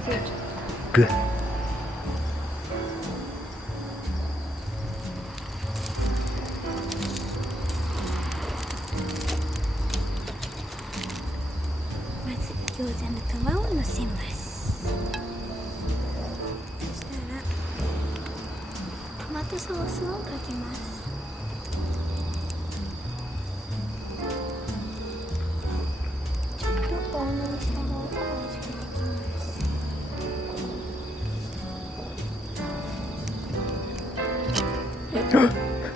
ググ。まず餃子の皮をのせます。そしたらトマトソースをかけます。ちょっと多めにした方が美味しくできます。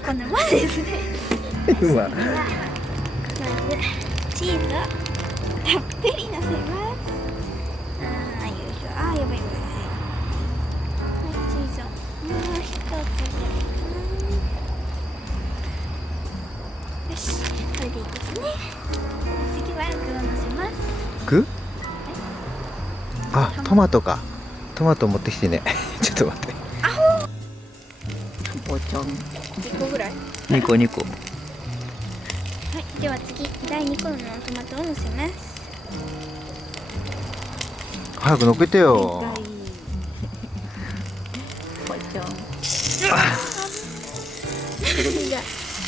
こんなもんですね。うわ。まずチーズをたっぷりのせます。よいしょ。やばいやばい。はい、チーズをもう一つぐらいかな。よし、これでいいですね。次は具をのせます。具？あ、トマトか。トマト持ってきてね。ちょっと待って。おちゃん2個ぐらい。2個2個。はい、では次第2個のトマトをのせます。早くのっけてよ。おちゃん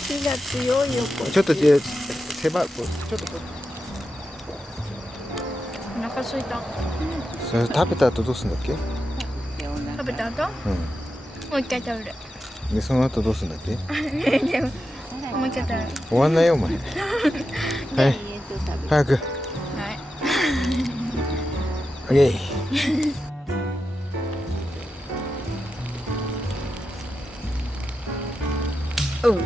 火が強いよ。ちょっと狭く、ちょっとお腹すいた。それ食べた後どうすんだっけ？食べた後？もう一回食べる。でその後どうすんだっけ？でももう一回食べる。終わんないよお前。はい、早く。はい。オッケー。うん。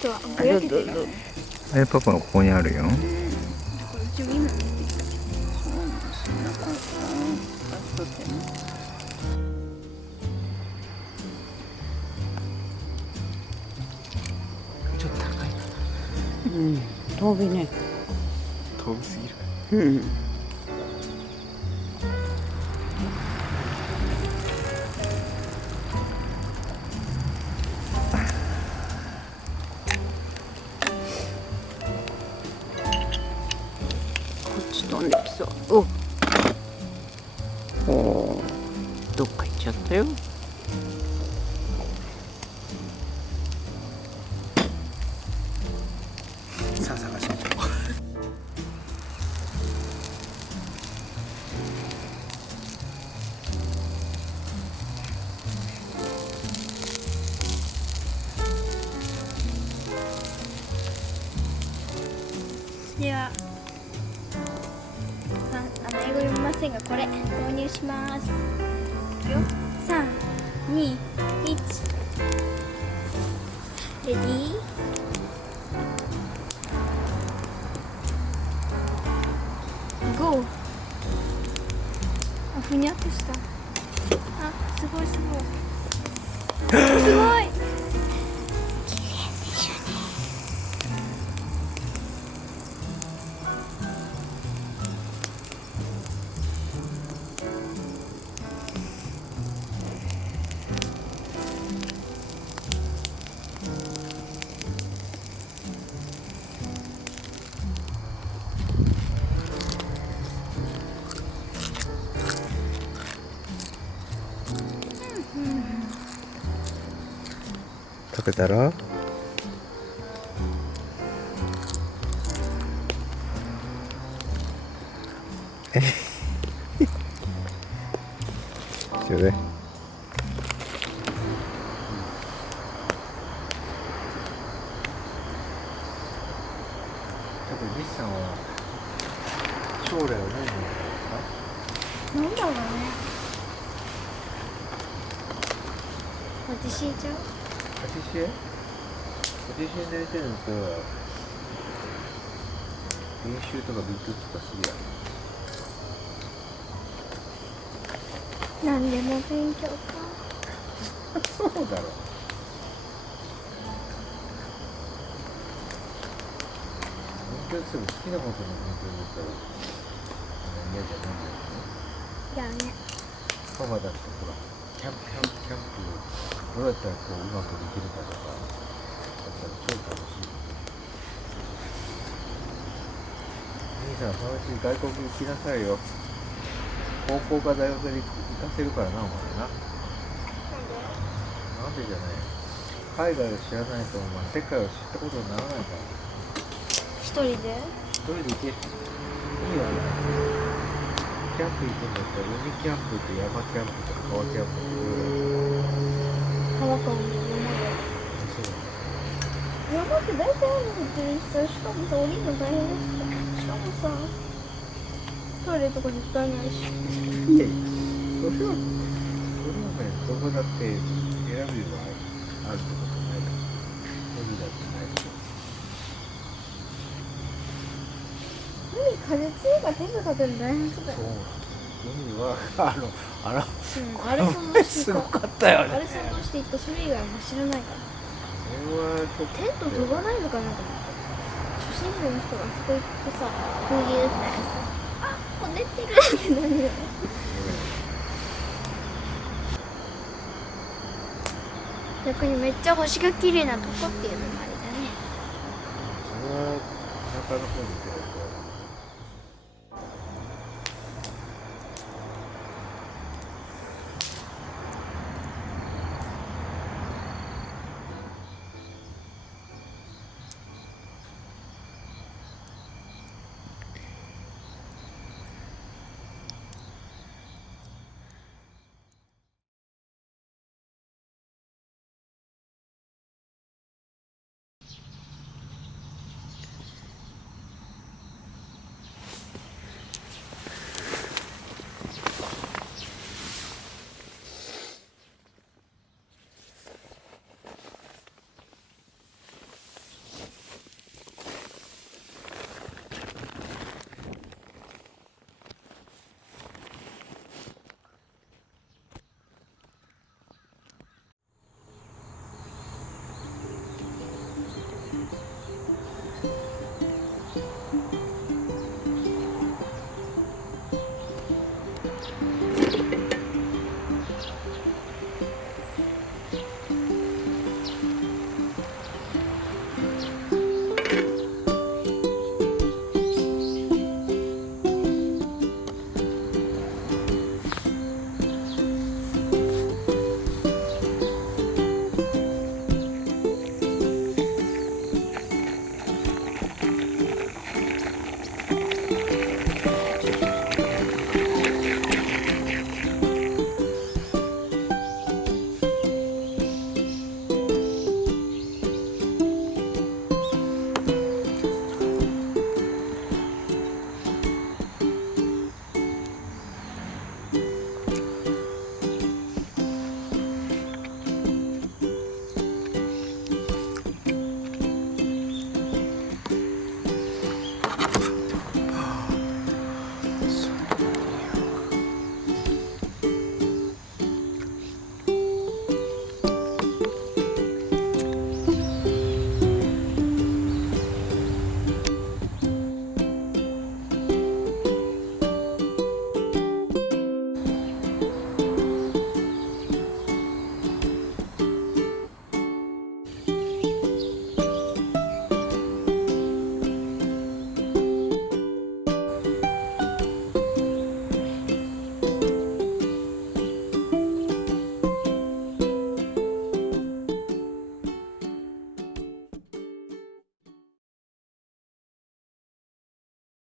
ちょっとぼやけてるね。パパのここにあるよ。これ一応今持ってきた。ちょっと高いかな。うん、遠火ね。遠すぎる。うん。飛んできそう。お、どっか行っちゃったよ。さあ探しましょう。では英語読めませんがこれ購入します。よ、3、2、1。レディー。ゴー。ふにゃっとした。すごいすごい。すごい。食べたら？ちょうだい。リスさんは将来は何になるんですか？なんだろうね。パティシエちゃう？パティシエ？パティシエになりたいのと練習とか勉強とかするやん。何でも勉強か。そうだろう。勉強する好きなことの勉強だったら嫌じゃないんだよね。じゃあね。パパだってほらキャンプどうやったらこううまくできるかとかだったら超楽しい。兄さんそのうち外国行きなさいよ。高校か大学で行かせるからな、お前な。なんでじゃない。海外を知らないとお前世界を知ったことにならないから。一人で？一人で行け。いいよ。キャンプ行くんだったら海キャンプって山キャンプとか川キャンプって川と海の山で。山って大体雨降ってるしさ、しかもさ、降りるの大変だしさ、しかもさ、トイレとか絶対ないし。いやいや、それはね、どこだって選べばあるってことないから。海だってないし。海風強いからテント立てるの大変そうだよ。そう。海はあれ想像してすごいた。かったよね。あれ想像していった。それ以外は知らないから。それはちょっとテント飛ばないのかなと思って。初心者の人があそこ行ってさ、こういうったらさ、あ、こねってるってなるよね。逆にめっちゃ星が綺麗なとこっていうのもありだね。それは田舎の方に行けば